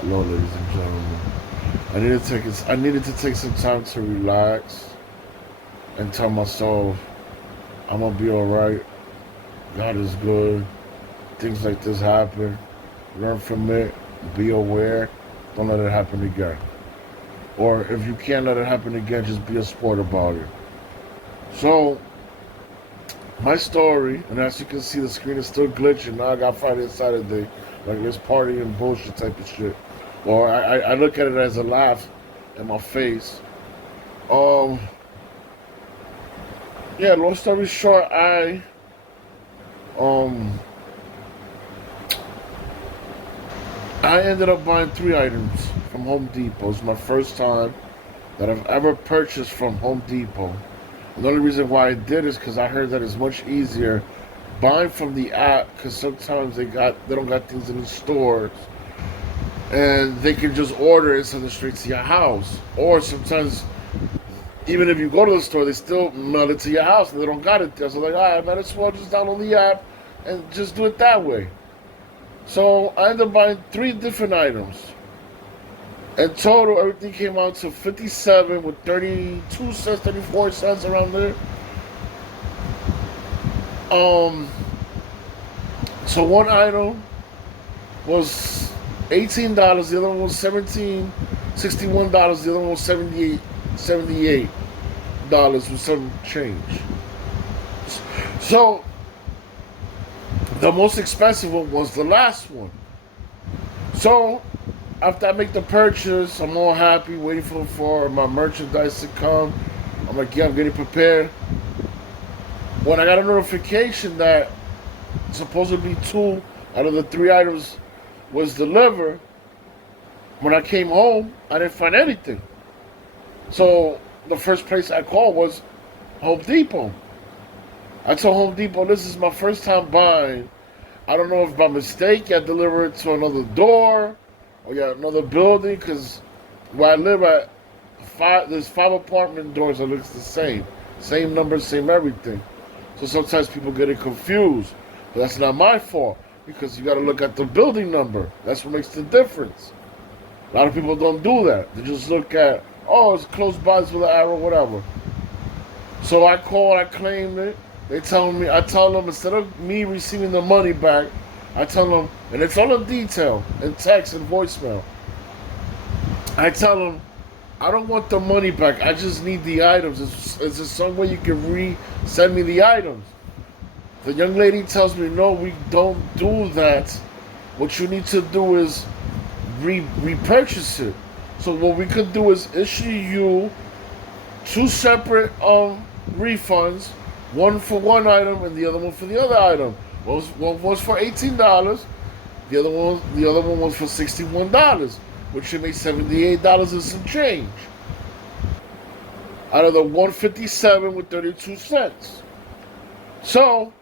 Hello, ladies and gentlemen. I needed to take some time to relax and tell myself I'm gonna be all right. God is good. Things like this happen. Learn from it. Be aware. Don't let it happen again. Or if you can't let it happen again, just be a sport about it. So my story, and as you can see, the screen is still glitching. Now I got Friday and Saturday, like it's party and bullshit type of shit. Or I look at it as a laugh in my face. Um, yeah. Long story short, um I ended up buying three items from Home Depot. It's my first time that I've ever purchased from Home Depot. And the only reason why I did is because I heard that it's much easier buying from the app because sometimes they don't got things in the stores and they can just order it send it straight to your house. Or sometimes even if you go to the store, they still mail it to your house and they don't got it there. So like, all right, I might as well just download the app and just do it that way. So I ended up buying three different items. In total, everything came out to 57 with 32 cents, 34 cents around there. Um, so one item was $18, the other one was 17, $61, the other one was 78 dollars with some change. So the most expensive one was the last one. So after I make the purchase, I'm all happy, waiting for my merchandise to come. I'm like, yeah, I'm getting prepared. When I got a notification that supposedly two out of the three items was delivered, when I came home, I didn't find anything. So the first place I called was Home Depot. I told Home Depot, this is my first time buying. I don't know if by mistake I delivered it to another door or yeah, another building because where I live at, there's five apartment doors that looks the same. Same number, same everything. So sometimes people get it confused. But that's not my fault because you got to look at the building number. That's what makes the difference. A lot of people don't do that. They just look at, oh, it's close by with an arrow, whatever. So I called, I claimed it. I tell them instead of me receiving the money back, I tell them, and it's all in detail, in text and voicemail. I tell them, I don't want the money back. I just need the items. Is there some way you can send me the items? The young lady tells me, no, we don't do that. What you need to do is repurchase it. So what we could do is issue you two separate refunds, one for one item and the other one for the other item. One was for $18. The other one was for $61, which should make $78 and some change out of the 157 with 32 cents. So,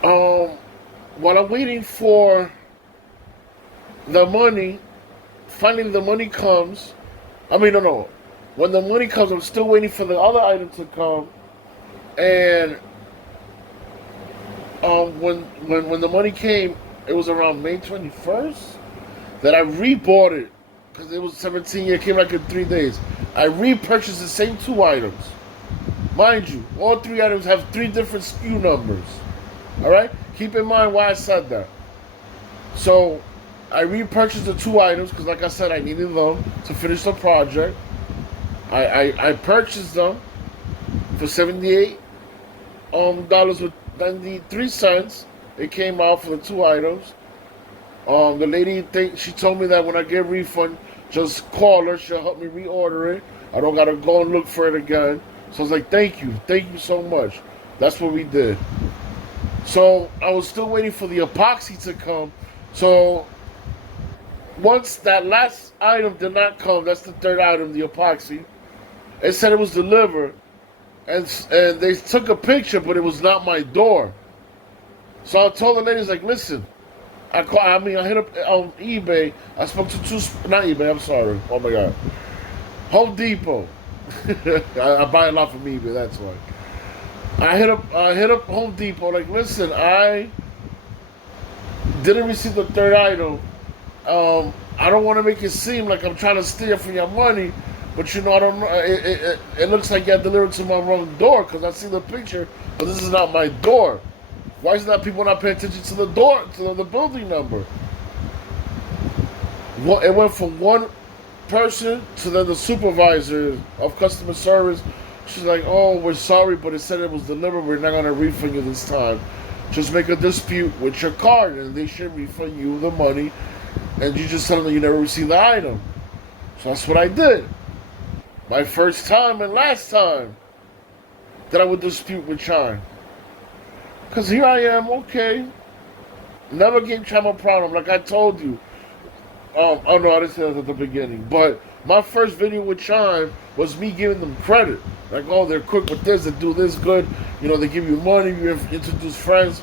while I'm waiting for the money, finally the money comes. I mean, no. When the money comes, I'm still waiting for the other item to come. And when the money came, it was around May 21st that I rebought it because it was 17. It came like in 3 days. I repurchased the same two items. Mind you, all three items have three different SKU numbers. All right, keep in mind why I said that. So I repurchased the two items because, like I said, I needed them to finish the project. I purchased them for $78 with 93 cents. It came out for the two items. The lady she told me that when I get a refund, just call her. She'll help me reorder it. I don't gotta go and look for it again. So I was like, thank you so much. That's what we did. So I was still waiting for the epoxy to come. So once that last item did not come, that's the third item, the epoxy. It said it was delivered, and they took a picture, but it was not my door. So I told the ladies, like, listen, I hit up on eBay. I spoke to not eBay, I'm sorry. Oh my God. Home Depot. I buy a lot from eBay, that's why. I hit up Home Depot, like, listen, I didn't receive the third item. I don't want to make it seem like I'm trying to steal from your money, but I don't know. It looks like you delivered to my wrong door because I see the picture, but this is not my door. Why is that people not paying attention to the door, to the building number? It went from one person to then the supervisor of customer service. She's like, "Oh, we're sorry, but it said it was delivered. We're not gonna refund you this time. Just make a dispute with your card, and they should refund you the money. And you just tell them that you never received the item." So that's what I did. My first time and last time that I would dispute with Chime. Because here I am, okay. Never gave Chime a problem, like I told you. Oh no, I didn't say that at the beginning. But my first video with Chime was me giving them credit. Like, oh, they're quick with this, they do this good. They give you money, you introduce friends.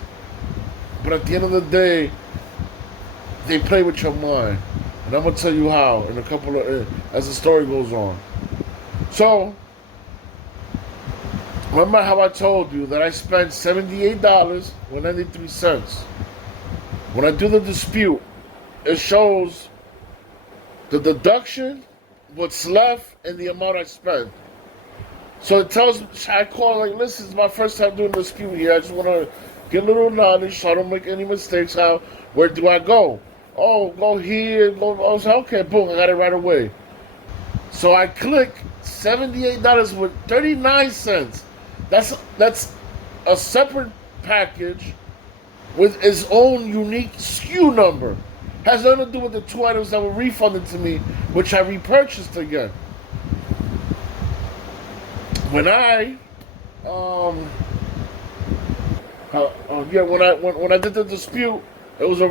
But at the end of the day, they play with your mind. And I'm going to tell you how in a couple of, as the story goes on. So, remember how I told you that I spent $78.93. When I do the dispute, it shows the deduction, what's left, and the amount I spent. So it tells me, I call like, listen, it's my first time doing the dispute here. I just want to get a little knowledge so I don't make any mistakes. Where do I go? Oh, go here. Go. I was like, okay, boom, I got it right away. So I click $78.39. That's a separate package with its own unique SKU number. Has nothing to do with the two items that were refunded to me, which I repurchased again. When I when I did the dispute, it was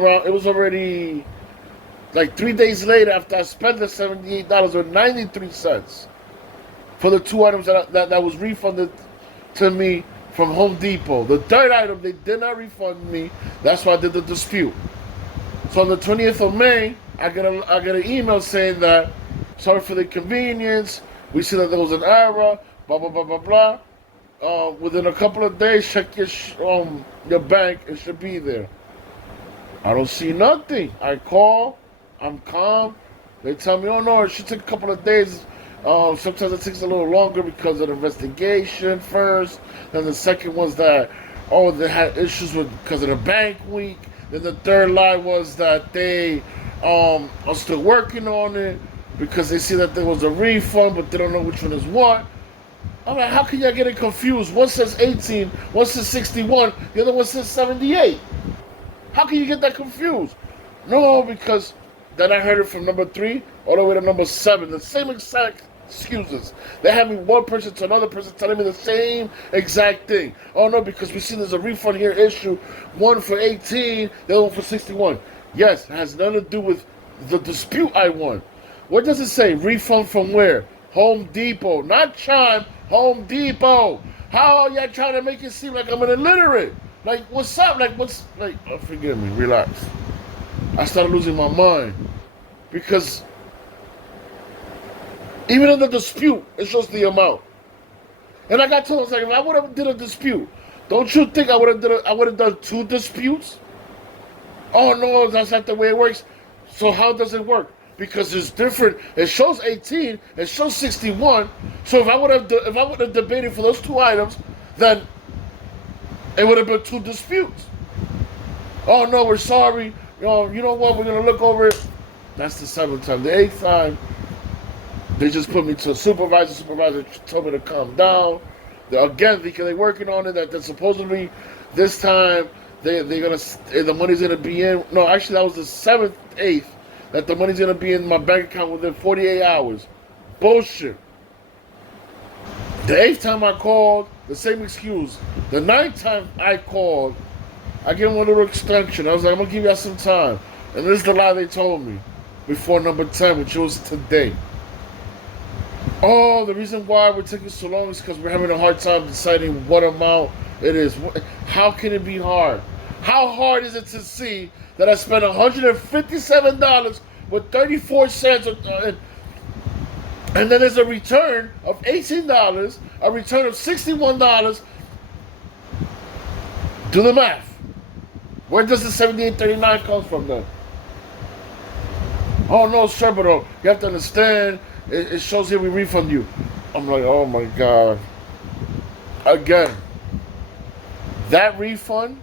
already like 3 days later after I spent the $78.93 for the two items that was refunded to me from Home Depot. The third item they did not refund me. That's why I did the dispute. So on the 20th of May, I get an email saying that sorry for the inconvenience. We see that there was an error. Blah blah blah blah blah. Within a couple of days, check your bank. It should be there. I don't see nothing. I call. I'm calm. They tell me, oh no, it should take a couple of days. Sometimes it takes a little longer because of the investigation first. Then the second was that, they had issues because of the bank week. Then the third line was that they are still working on it because they see that there was a refund, but they don't know which one is what. I'm like, how can y'all get it confused? One says 18, one says 61, the other one says 78. How can you get that confused? No, because then I heard it from number 3 all the way to number 7. The same exact excuses. They had me one person to another person telling me the same exact thing. Oh no, because we see there's a refund here issue. One for 18, the other one for 61. Yes, it has nothing to do with the dispute I won. What does it say? Refund from where? Home Depot. Not Chime. Home Depot. How are y'all trying to make it seem like I'm an illiterate? Like, what's up? Forgive me. Relax. I started losing my mind. Because even in the dispute, it shows the amount. And I got told, I was like, if I would have did a dispute, don't you think I would have done 2 disputes? Oh no, that's not the way it works. So how does it work? Because it's different. It shows 18. It shows 61. So if I would have debated for those 2 items, then it would have been 2 disputes. Oh no, we're sorry. You know what? We're gonna look over it. That's the 7th time. The 8th time, they just put me to a supervisor. Supervisor told me to calm down. Again, because they're working on it. That supposedly this time the money's gonna be in. No, actually that was the 7th, 8th. That the money's going to be in my bank account within 48 hours. Bullshit. The 8th time I called, the same excuse. The 9th time I called, I gave them a little extension. I was like, I'm going to give y'all some time. And this is the lie they told me before number 10, which was today. Oh, the reason why we're taking so long is because we're having a hard time deciding what amount it is. How can it be hard? How hard is it to see that I spent $157 with 34 cents, and then there's a return of $18, a return of $61. Do the math. Where does the $78.39 come from then? Oh no, sir, but you have to understand. It shows here we refund you. I'm like, oh my god. Again, that refund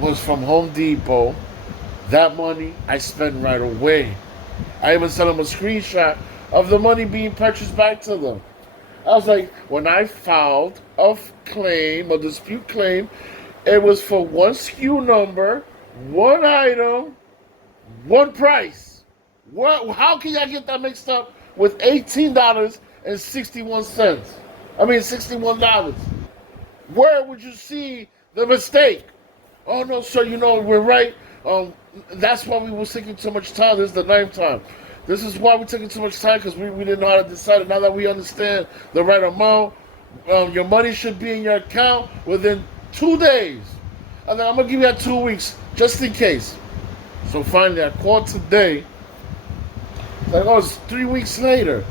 was from Home Depot. That money I spent right away. I even sent them a screenshot of the money being purchased back to them. I was like, when I filed a claim, a dispute claim, it was for one SKU number, one item, one price. What? How can y'all get that mixed up with $18.61? I mean, $61. Where would you see the mistake? Oh no, sir. We're right. That's why we were taking so much time. This is the ninth time. This is why we're taking so much time because we didn't know how to decide it. Now that we understand the right amount, your money should be in your account within 2 days. And then I'm gonna give you that 2 weeks just in case. So finally, I called today. It's like, oh, it's 3 weeks later.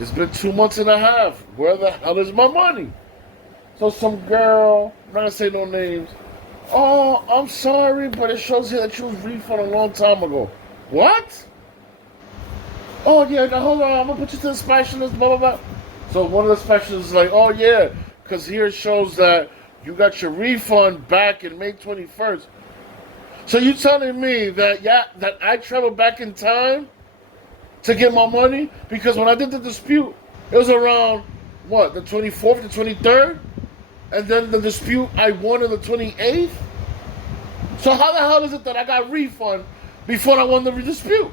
It's been 2 months and a half. Where the hell is my money? So some girl, I'm not gonna say no names. Oh, I'm sorry, but it shows here that you was refunded a long time ago. What? Oh yeah, now hold on, I'm gonna put you to the specialist, blah blah blah. So one of the specialists is like, oh yeah, because here it shows that you got your refund back in May 21st. So you telling me that that I traveled back in time to get my money? Because when I did the dispute, it was around what, the 24th, the 23rd? And then the dispute I won on the 28th? So how the hell is it that I got refund before I won the dispute?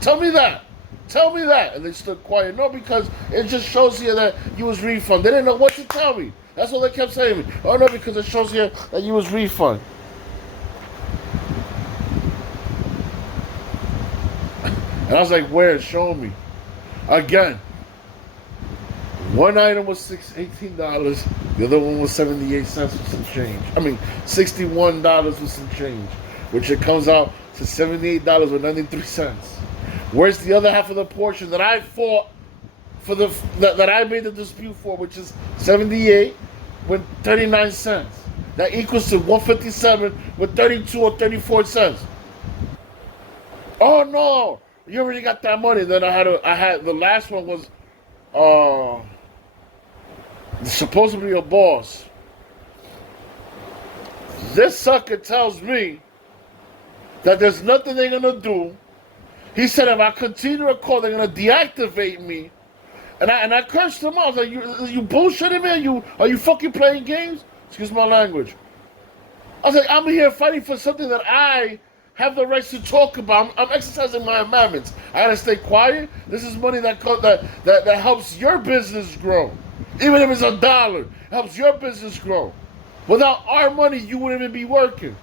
Tell me that. Tell me that. And they stood quiet. No, because it just shows here that you was refund. They didn't know what to tell me. That's what they kept saying to me. Oh no, because it shows here that you was refund. And I was like, where? Show me. Again. One item was $18. The other one was 78 cents with some change. I mean, $61 with some change. Which it comes out to $78 with 93 cents. Where's the other half of the portion that I fought for that I made the dispute for, which is 78 with 39 cents. That equals to 157 with 32 or 34 cents. Oh no, you already got that money. Then I had the last one was supposed to be a boss. This sucker tells me that there's nothing they're gonna do. He said if I continue to call, they're gonna deactivate me. And I cursed him out. I was like, you bullshitting me? Are you fucking playing games? Excuse my language. I was like, I'm here fighting for something that I have the rights to talk about. I'm exercising my amendments. I gotta stay quiet. This is money that helps your business grow. Even if it's $1, it helps your business grow. Without our money, you wouldn't even be working.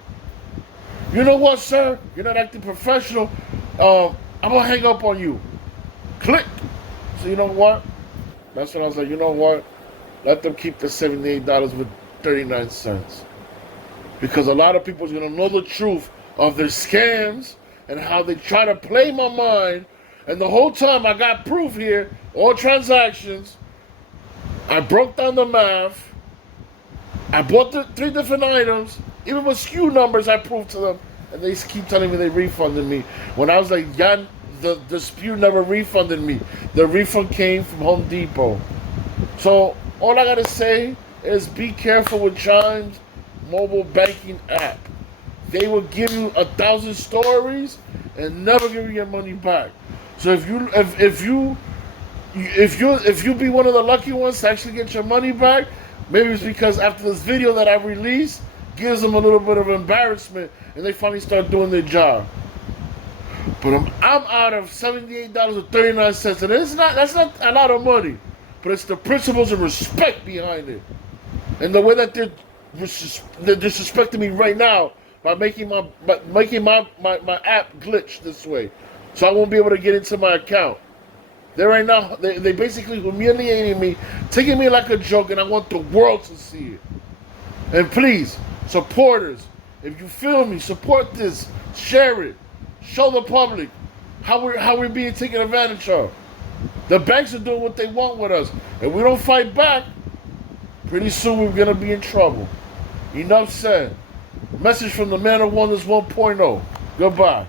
You know what, sir? You're not acting professional. I'm gonna hang up on you. Click. So you know what? That's when I was like, you know what? Let them keep the $78 with 39 cents. Because a lot of people are gonna know the truth of their scams and how they try to play my mind. And the whole time I got proof here, all transactions. I broke down the math. I bought the 3 different items. Even with SKU numbers, I proved to them. And they keep telling me they refunded me. When I was like, yeah, the dispute never refunded me. The refund came from Home Depot. So all I gotta say is be careful with Chime's mobile banking app. They will give you 1,000 stories and never give you your money back. So if you be one of the lucky ones to actually get your money back, maybe it's because after this video that I released gives them a little bit of embarrassment and they finally start doing their job. But I'm out of $78.39, and that's not a lot of money, but it's the principles and respect behind it, and the way that they're disrespecting me right now by making my app glitch this way, so I won't be able to get into my account. They basically humiliating me, taking me like a joke, and I want the world to see it. And please, supporters, if you feel me, support this, share it, show the public how we're being taken advantage of. The banks are doing what they want with us. If we don't fight back, pretty soon we're gonna be in trouble. Enough said. Message from the Man of Wonders 1.0. Goodbye.